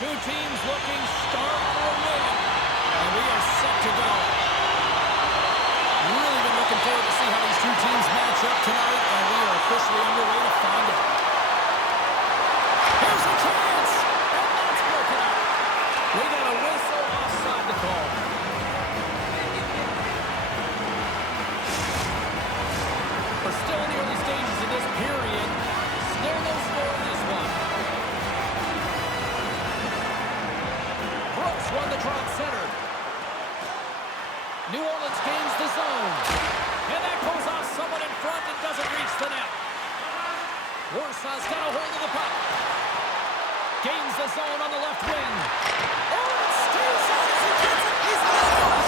Two teams looking stark for a win. And we are set to go. Really been looking forward to see how these two teams match up tonight, and we are officially underway to find out. Here's a chance, and that's broken up. We got a whistle offside to call. We're still in the early stages of this period. Still no score in this one. Brooks won the draw at center. New Orleans gains the zone. And that goes off someone in front and doesn't reach the net. Warsaw's got a hold of the puck. Gains the zone on the left wing. Oh, it stays out as he gets it. He's out.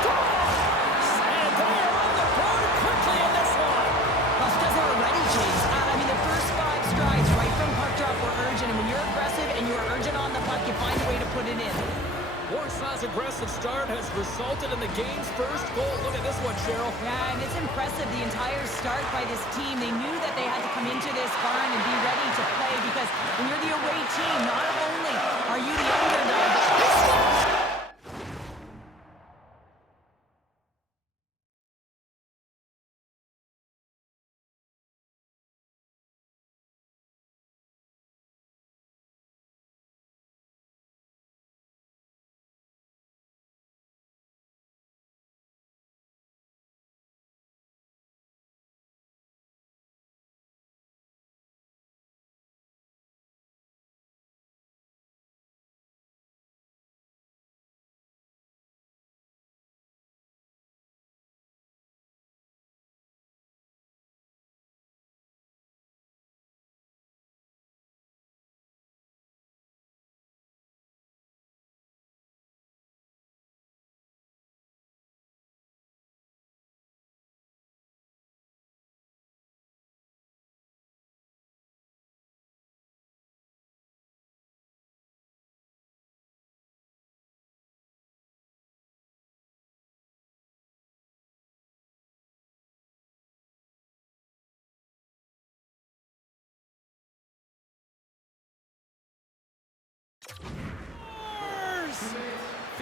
Scores! And they are on the board quickly in this one. Well, it's because they were ready, James. I mean, the first 5 strides right from puck drop were urgent. And when you're aggressive and you're urgent on the puck, you find a way to put it in. Warsaw's aggressive start has resulted in the game's first goal. Look at this one, Cheryl. Yeah, and it's impressive, the entire start by this team. They knew that they had to come into this barn and be ready to play because when you're the away team, not only are you the underdog, they score!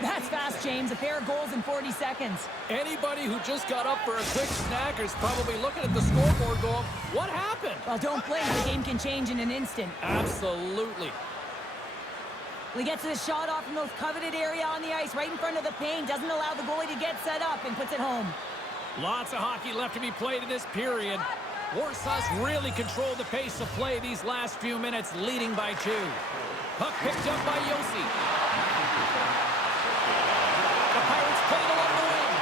That's fast, James. A pair of goals in 40 seconds. Anybody who just got up for a quick snack is probably looking at the scoreboard going, what happened? Well, don't blink. The game can change in an instant. Absolutely. He gets his shot off from the most coveted area on the ice, right in front of the paint. Doesn't allow the goalie to get set up and puts it home. Lots of hockey left to be played in this period. Warsaw's really controlled the pace of play these last few minutes, leading by 2. Puck picked up by Yossi. The Pirates play it along the wing.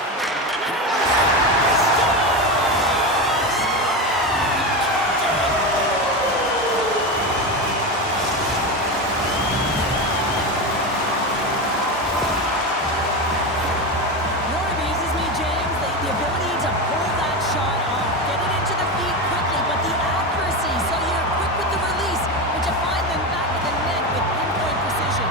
You know what amazes me, James? The ability to pull that shot off, get it into the feet quickly, but the accuracy, so you're quick with the release, but you find them back at the net with pinpoint precision.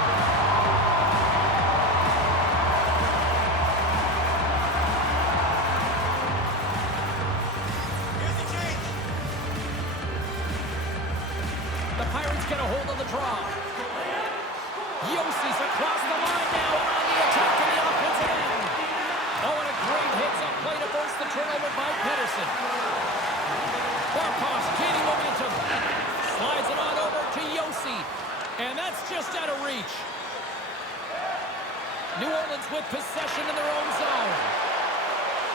The Pirates get a hold of the draw. Yossi's across the line now and on the attack in the offensive end. Oh, and a great hits up play to force the turnover by Pedersen. Barkov's gaining momentum. Slides it on over to Yossi. And that's just out of reach. New Orleans with possession in their own zone.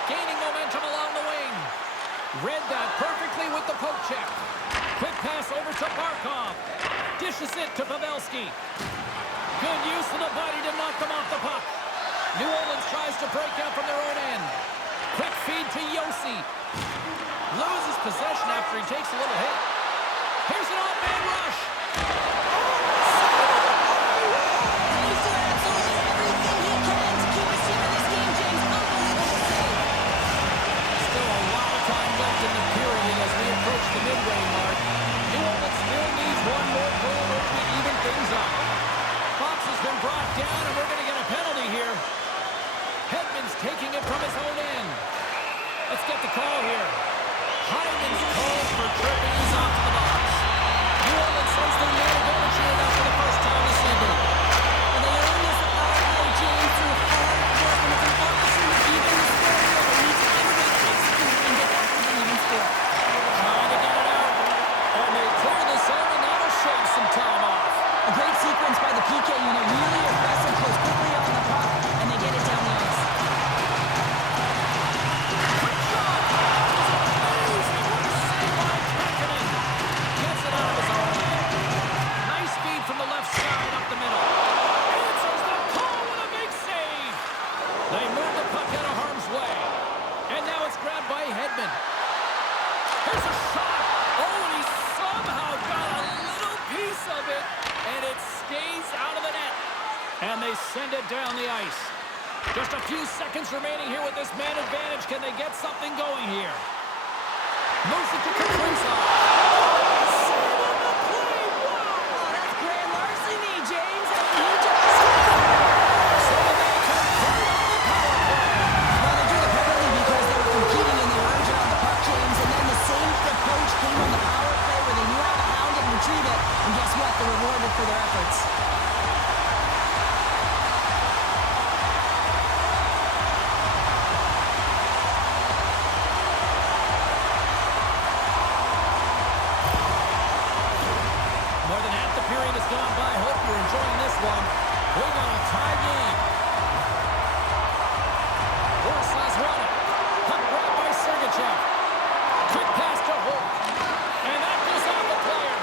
Gaining momentum along the wing. Read that perfectly with the poke check. Quick pass over to Barkov. Dishes it to Pavelski. Good use of the body to knock them off the puck. New Orleans tries to break out from their own end. Quick feed to Yossi. Loses possession after he takes a little hit. Here's an off-man rush. He's doing absolutely everything he can to keep us here in this game, James. Unbelievable save. Still a lot of time left in the period as we approach the midway mark. New Orleans still needs one more goal to even things up. Fox has been brought down, and we're going to get a penalty here. Hedman's taking it from his own end. Let's get the call here. Hyman's called for tripping. He's off to the box. they send it down the ice. Just a few seconds remaining here with this man advantage. Can they get something going here? Moves it to Kaprizov. Save on the play. Wow! Oh, that's grand larceny, James. I mean, he just... So they convert on the power play. Well, they do it perfectly because they were competing in the origin on the puck, James, and then the same approach came on the power play where they knew how to hound it and retrieve it, and guess what? They're rewarded for their efforts. More than half the period has gone by. Hope you're enjoying this one. We got a tie game. Warsaw's won it. Puck grabbed by Sergachev. Quick pass to Holt. And that goes off the player.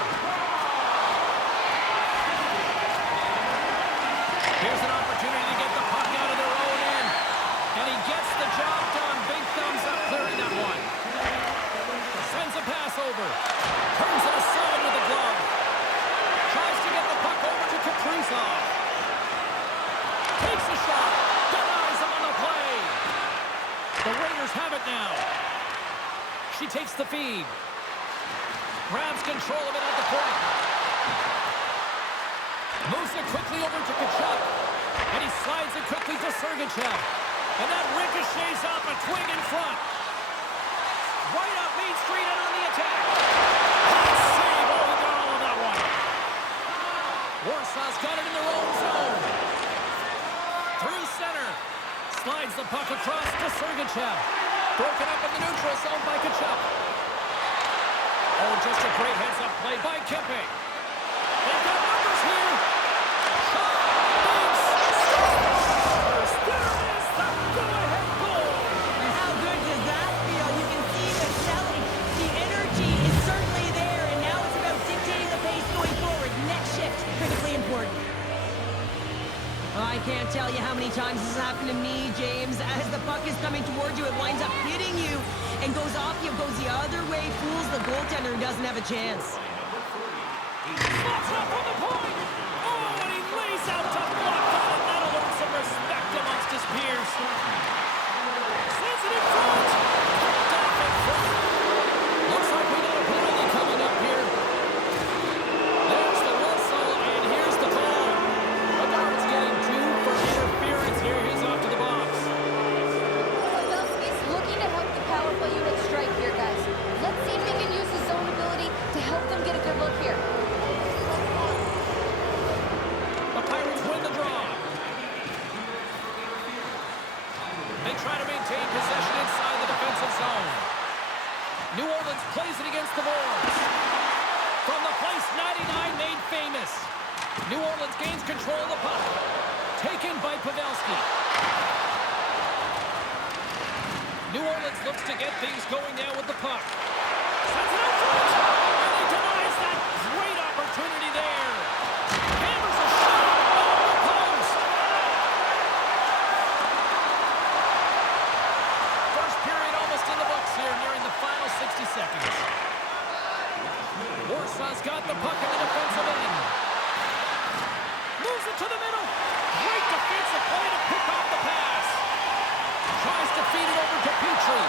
Here's an opportunity to get the puck out of their own end. And he gets the job done. Big thumbs up clearing that one. Sends a pass over. Turns it aside with the glove. Tries to get the puck over to Kaprizov. Takes a shot. Denies him on the play. The Raiders have it now. She takes the feed. Grabs control of it at the point. Moves it quickly over to Kachuk. And he slides it quickly to Sergachev. And that ricochets off a twig in front. Right up Main Street and on the attack. Hot save. Oh, he got all of that one. Warsaw's got it in their own zone. Through center. Slides the puck across to Sergachev. Broken up in the neutral zone by Kachuk. Oh, just a great heads-up play by Kempe. They've got numbers here. Shot. Beats. Scores. There it is. The go-ahead goal. How good does that feel? You can see the selling. The energy is certainly there, and now it's about dictating the pace going forward. Next shift, critically important. I can't tell you how many times this has happened to me, James. As the puck is coming towards you, it winds up hitting you and goes off you, goes the other way, fools the goaltender who doesn't have a chance. Slops up from the point. Oh, and he lays out to block that, and that'll earn some respect amongst his peers. Sends it in front. Picked off in front. Looks like we got a penalty coming up here. There's the whistle, and here's the call. Bedard's getting 2 for interference here. He's off to the box. Pavelski's looking to help the power play unit strike here, guys. Let's see if he can use his zone ability to help them get a good look here. The Pirates win the draw. They try to maintain possession inside the defensive zone. New Orleans plays it against the boards. From the place 99 made famous. New Orleans gains control of the puck. Taken by Pavelski. New Orleans looks to get things going now with the puck. Sends it out front. And he denies that great opportunity there. Hammers a shot off the post. First period almost in the books here, nearing the final 60 seconds. Warsaw's got the puck in the defensive end. Moves it to the middle. Great defensive play to pick off the pass. Tries to feed it over to Petrie.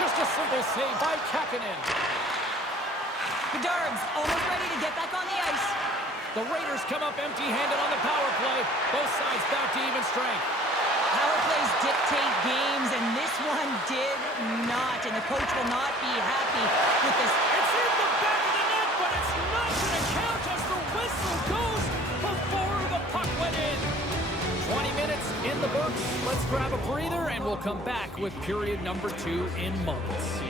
Just a simple save by Kakkonen. Bedard's almost ready to get back on the ice. The Raiders come up empty-handed on the power play. Both sides back to even strength. Power plays dictate games, and this one did not. And the coach will not be happy with this. It's in the back of the net, but it's not going to count as the whistle goes before the puck went in. 20 minutes in the books. Let's grab a breather, and we'll come back with period number 2 in moments.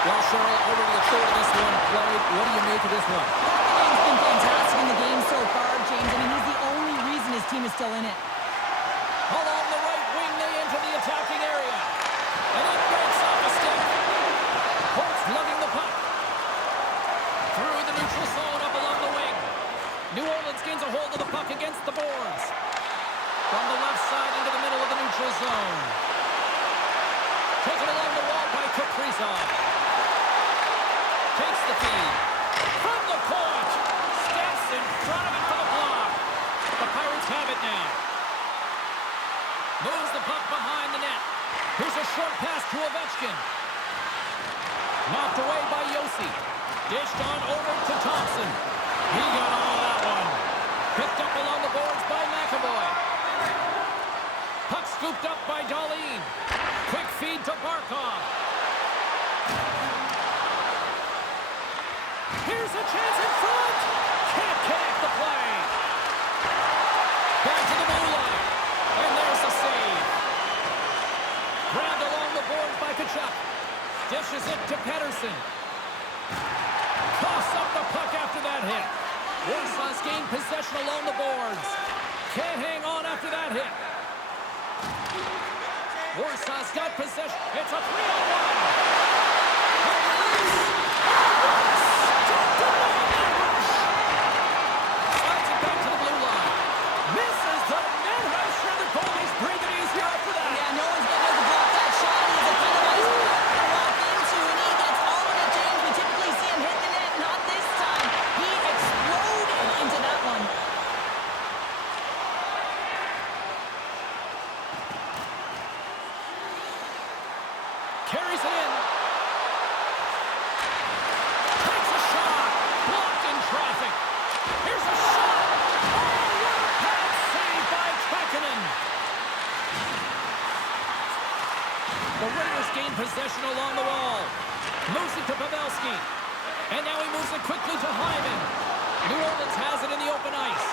Well, Cheryl, already a third of this one played. What do you make of this one? He's been fantastic in the game so far, James. I mean, he's the only reason his team is still in it. Along the right wing, they enter the attacking area. And it breaks off a stick. Colts lugging the puck. Through the neutral zone up along the wing. New Orleans gains a hold of the puck against the boards. From the left side into the middle of the neutral zone. Taken along the wall by Kaprizov. Takes the feed. From the point. Steps in front of it for the block. The Pirates have it now. Moves the puck behind the net. Here's a short pass to Ovechkin. Knocked away by Yossi. Dished on over to Thompson. He got all of that one. Picked up along the boards by McAvoy. Puck scooped up by Darlene. Quick feed to Barkov. Here's a chance in front. Can't connect the play. Back to the blue line. And there's the save. Grabbed along the boards by Kachuk. Dishes it to Pedersen. Coughs up the puck after that hit. Warsaw's gained possession along the boards. Can't hang on after that hit. Warsaw's got possession. It's a 3-on-1. Slides it back to the blue line. Misses the net rusher. The goalie's breathing easier after that. Yeah, no one's been able to block that shot. He's a kind of ice to walk into, and he gets all of it, James. We typically see him hit the net. Not this time. He exploded into that one. Carries it in. Takes a shot. Blocked in traffic. Here's a shot. Oh, what a pad save by Kähkönen. The Raiders gain possession along the wall. Moves it to Pavelski. And now he moves it quickly to Hyman. New Orleans has it in the open ice.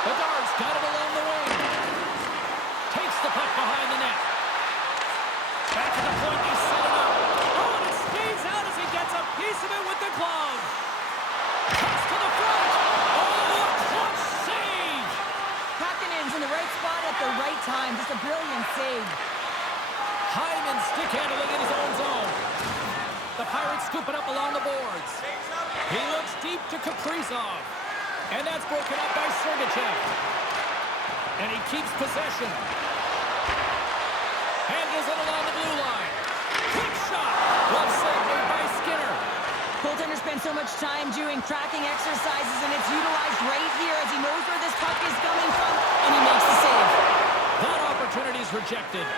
Bedard's got it along the wing. Takes the puck behind the net. Back to the point, he set it up. Oh, and it stays out as he gets a piece of it with the glove. Toss to the front. Oh, a clutch save. Kähkönen's in the right spot at the right time. Just a brilliant save. Hyman stick handling in his own zone. The Pirates scoop it up along the boards. He looks deep to Kaprizov. And that's broken up by Sergachev. And he keeps possession. Handles it along the blue line. Quick shot. Glove save made by Skinner. Goaltender spends so much time doing tracking exercises, and it's utilized right here as he knows where this puck is coming from, and he makes the save. That opportunity is rejected.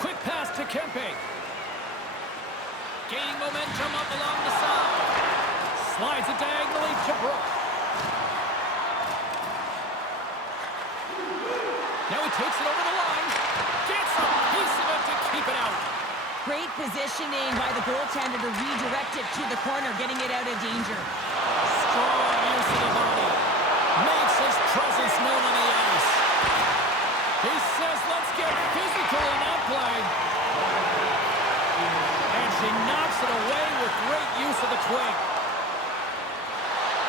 Quick pass to Kempe. Gaining momentum up along the side. Slides it diagonally to Brook. Now he takes it over the line. Gets a piece of it to keep it out. Great positioning by the goaltender to redirect it to the corner, getting it out of danger. Strong use of the body. Makes his presence known on the ice. He says, let's get physical in that play. And she knocks it away with great use of the twig.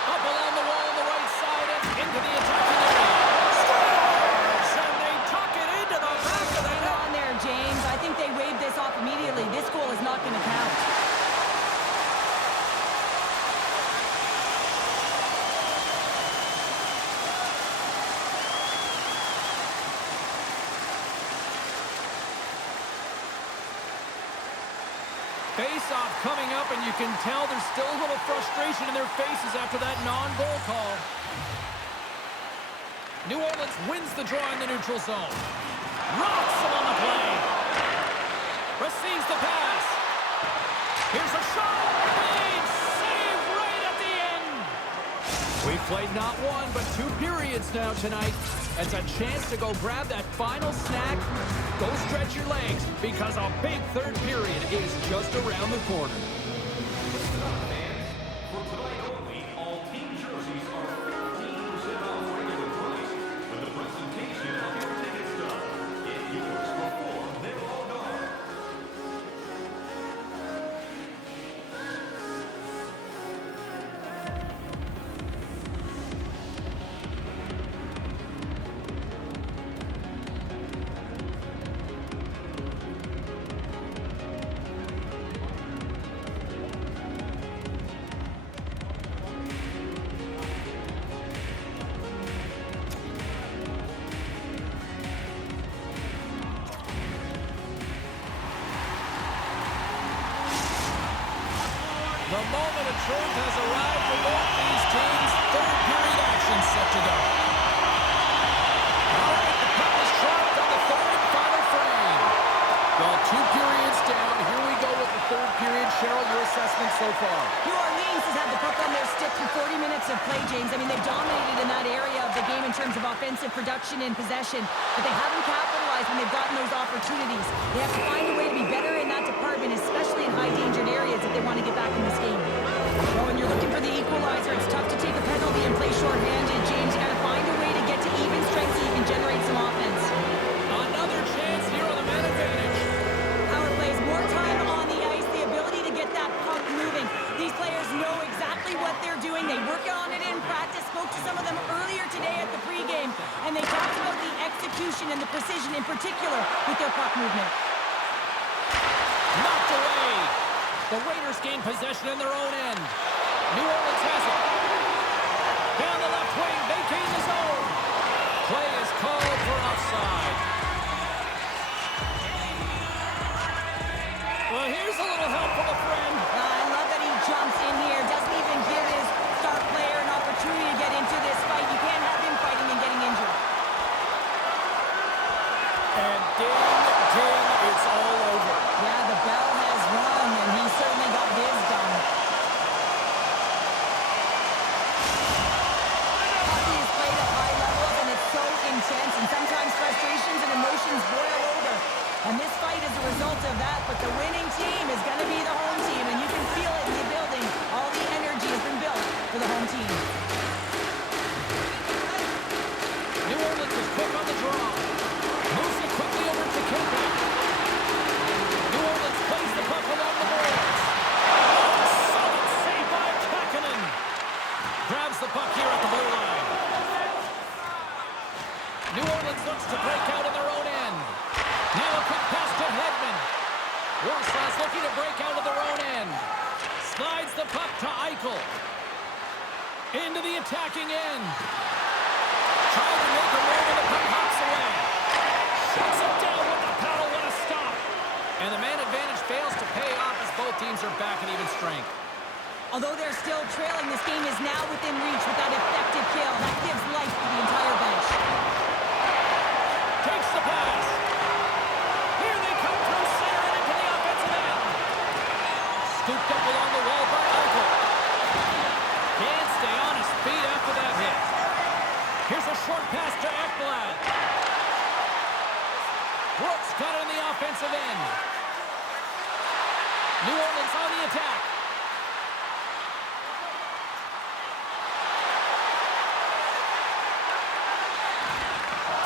Up along the wall on the right side and into the attacking area. Scores! And they tuck it into the back of the Hang net. on there, James. I think they waved this off immediately. This goal is not going to count. Face-off coming up, and you can tell there's still a little frustration in their faces after that non-goal call. New Orleans wins the draw in the neutral zone. Rocks him on the play. Receives the pass. Here's a shot. Big save right at the end. We've played not one, but 2 periods now tonight. It's a chance to go grab that final snack. Go stretch your legs, because a big third period is just around the corner. For tonight only, all team jerseys are 15% off regular price with the presentation of your ticket stub. Get yours before they're all gone. The moment of truth has arrived for both these teams. Third period action set to go. All right, the puck is dropped on the third and final frame. Well, 2 periods down. Here we go with the third period. Cheryl, your assessment so far? New Orleans has had the puck on their stick for 40 minutes of play, James. I mean, they've dominated in that area of the game in terms of offensive production and possession, but they haven't capitalized when they've gotten those opportunities. They have to find a way to be better in that department, especially in high-dangered areas if they want to get back in this game. So when you're looking for the equalizer, it's tough to take a penalty and play shorthanded, James. You got to find a way to get to even strength so you can generate some offense. Another chance here on the man advantage. Power plays, more time on the ice, the ability to get that puck moving. These players know exactly what they're doing. They work on it in practice. Spoke to some of them earlier today at the pregame, and they talked about the execution and the precision in particular with their puck movement. Knocked away. The Raiders gain possession in their own end. New Orleans has it. Down the left wing, they gain the zone. Play is called for offside. Well, here's a little help from a friend. I love that he jumps in here. Doesn't even give his star player an opportunity to get into this fight. You can't have him fighting and getting injured. And ding, it's all over. Yeah, the bell has rung, and he certainly got his done. Hockey is played at high levels, and it's so intense, and sometimes frustrations and emotions boil over. And this fight is a result of that, but the winning team is going to be the home team, and you can feel it in the building. All the energy has been built for the home team. New Orleans is quick on the draw. Moves it quickly over to Kemper. New Orleans plays the puck along the boards. Solid save by Kakkonen. Grabs the puck here at the blue line. New Orleans looks to break out in their own end. Now a quick pass to Hedman. Warsaw's looking to break out of their own end. Slides the puck to Eichel. Into the attacking end. Trying to make a move and the puck hops away. Shuts it down with the paddle. What a stop. And the man advantage fails to pay off as both teams are back in even strength. Although they're still trailing, this game is now within reach with that effective kill. That gives life to the entire bench. Takes the pass. Here they come through center and into the offensive end. Scooped up along the wall by Eichel. Can't stay on his feet after that hit. Here's a short pass to Ekblad. Brooks got it in the offensive end. New Orleans on the attack.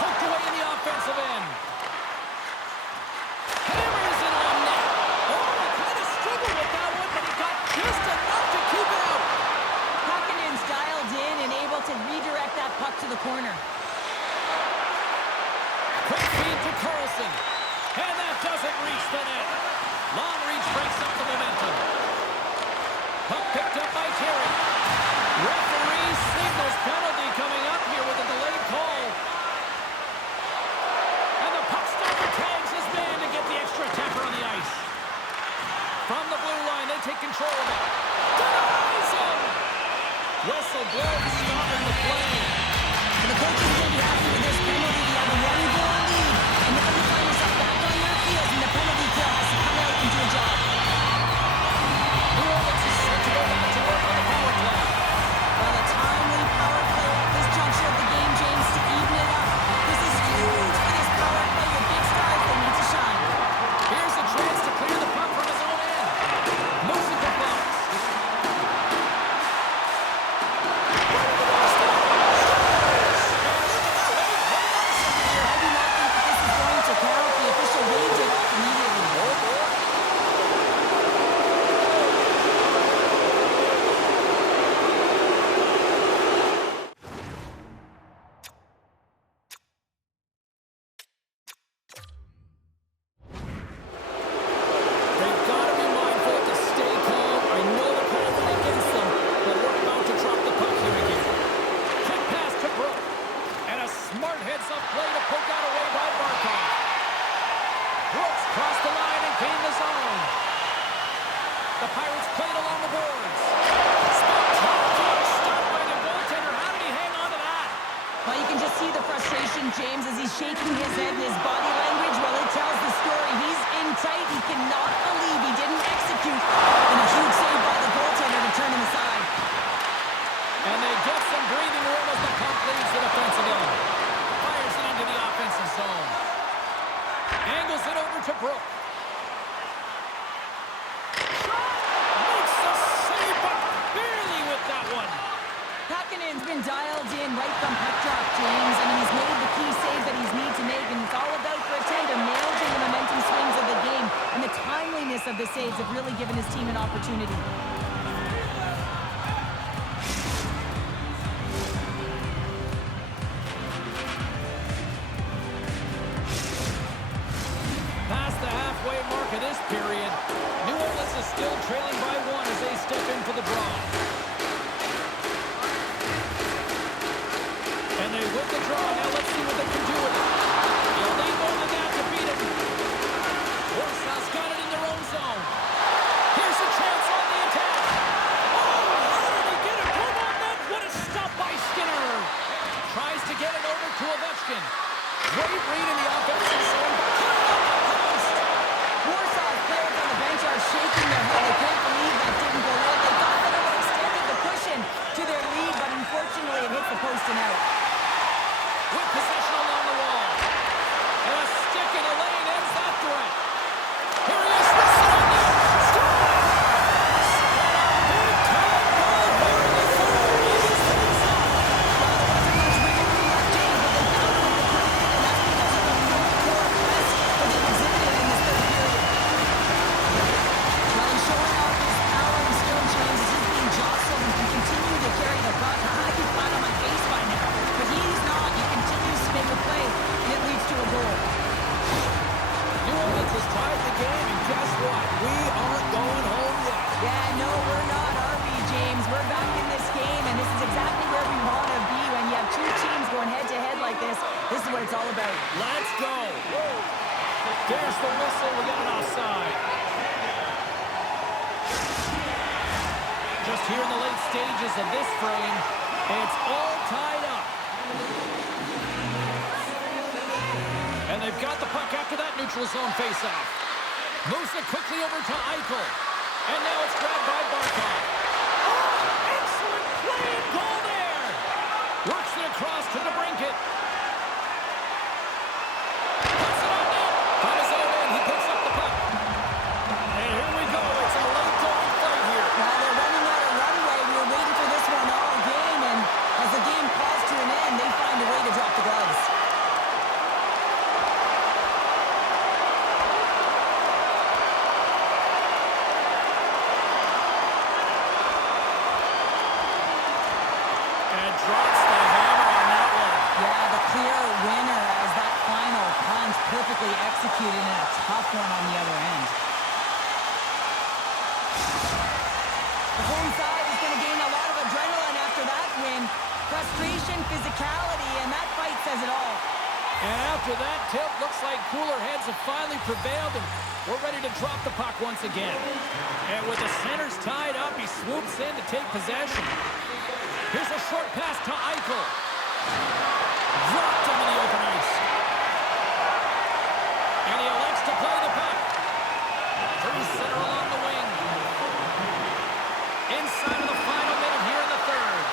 Poked away in the offensive end. Hammers it on net. Oh, kind of struggled with that one, but he got just enough to keep it out. Kakkonen's dialed in and able to redirect that puck to the corner. Quick feed to Carlson. And that doesn't reach the net. Long reach breaks up the momentum. Puck picked up by Terry. Referee signals penalty coming up here with a delayed call. And the puck stopper tags his man to get the extra attacker on the ice. From the blue line, they take control of it. Denies him! Whistle blows, stopping the play. And the coach is going to be happy with this penalty. You have a 1-goal lead, and now you find yourself back on your heels, and the penalty kill has to come out and do a job. New Orleans is set to go back to work on the power play. Well, a timely power play at this juncture of the game, James, to even it up. This is huge for this power play. Your big stars, they need to shine. Here's a chance to clear the puck from his own end. Moves it to Fox. The Pirates play it along the boards. Spectacular stop by the goaltender. How did he hang on to that? Well, you can just see the frustration, James, as he's shaking his head and his body language. Well, it tells the story. He's in tight. He cannot believe he didn't execute. And a huge save by the goaltender to turn him aside. And they get some breathing room as the puck leaves the defensive end. Fires it into the offensive zone. Angles it over to Brook. Makes the save, but barely with that one. Hakanen's been dialed in right from puck drop, James. I mean, he's made the key saves that he's need to make, and it's all about for a tender, managing the momentum swings of the game. And the timeliness of the saves have really given his team an opportunity. Past the halfway mark of this period, New Orleans is still trailing by one as they step in for the draw. And they win the draw. Now let's see what they can do with it. They'll need more than that to beat it. Warsaw's got it in their own zone. Here's a chance on the attack. Oh, how did he get it home on that? What a stop by Skinner. Tries to get it over to Ovechkin. Great read in the offensive zone. Warsaw's players on the bench are shaking their head. They can't believe that didn't go in. They thought that it would extended the cushion to their lead, but unfortunately it hit the post and out. With possession along the wall. And a stick in the lane ends that threat. Here he is, wrestling on net. Scoring! Big time goal here in the third. He just things up. Well, there wasn't much wiggle room left, James, but they found a way to put it in, and that's because of the full core press that they've exhibited in this third period. Well, he's showing off his power and skill, James, as he's being jostled and can continue to carry the puck. I'd be flat on my face by now, but he's not. He continues to make a play, and it leads to a goal. New Orleans has tied the game, and guess what? We aren't going home yet. Yeah, no, we're not, are we, James? We're back in this game, and this is exactly where we want to be. When you have two teams going head-to-head like this is what it's all about. Let's go. There's the whistle. We got an offside. Just here in the late stages of this frame, it's all tied up. And they've got the puck after that neutral zone faceoff. Moves it quickly over to Eichel. And now it's grabbed by Barkov. Oh, excellent play and goal there. Works it across to the Brinket. Puts it on net. From his own end, he picks up the puck. And here we go. It's a late going fight here. Well, they're running out of runway. We were waiting for this one all game, and as the game calls to an end, they find a way to drop the gloves. And drops the hammer on that one. Yeah, the clear winner as that final punch perfectly executed and a tough one on the other end. The home side is going to gain a lot of adrenaline after that win. Frustration, physicality, and that fight says it all. And after that tip, looks like cooler heads have finally prevailed, and we're ready to drop the puck once again. And with the centers tied up, he swoops in to take possession. Here's a short pass to Eichel. Dropped him in the open ice. And he elects to play the puck. Through center along the wing. Inside of the final minute here in the third.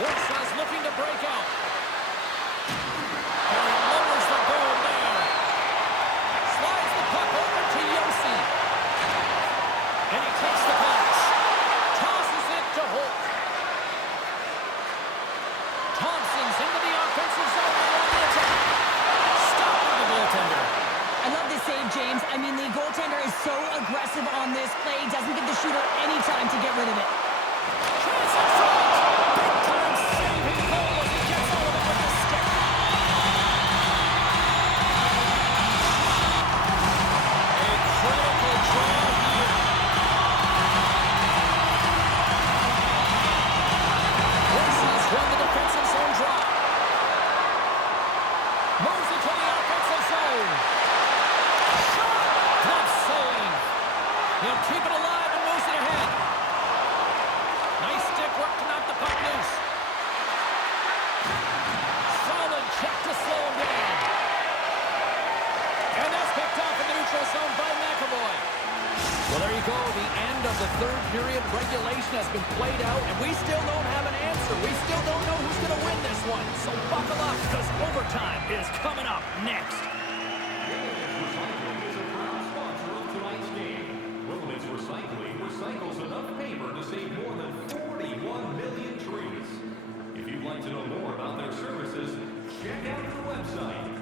Warsaw's looking to break out. And he lowers the goal there. Slides the puck over to Yossi. And he takes the pass. Tosses it to Holt. Thompson's into the offensive zone on the attack. Stopped by the goaltender. I love this save, James. I mean, the goaltender is so aggressive on this play. Doesn't give the shooter any time to get rid of it. Chance in front. Big time saving goal as he gets all of it with the stick. A critical draw here. Warsaw's won the defensive zone drop. Moves it to the offensive zone. Shot. Glove save. He'll keep it alive. neutral zone by McAvoy. Well, there you go. The end of the third period. Regulation has been played out, and we still don't have an answer. We still don't know who's going to win this one. So buckle up, because overtime is coming up next. Recycling is a proud sponsor of tonight's game. Wilderness Recycling recycles enough paper to save more than 41 million trees. If you'd like to know more about their services, check out their website.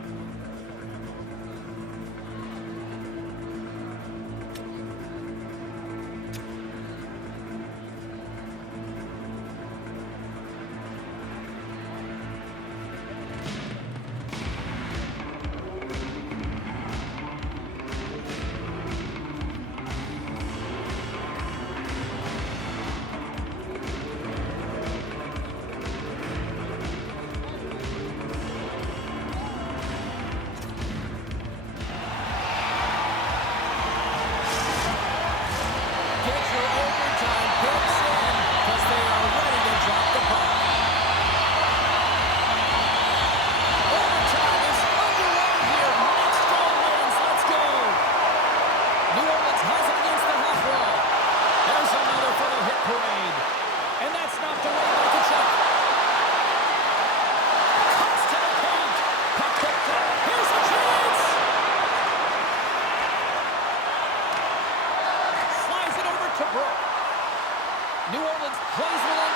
New Orleans plays the line.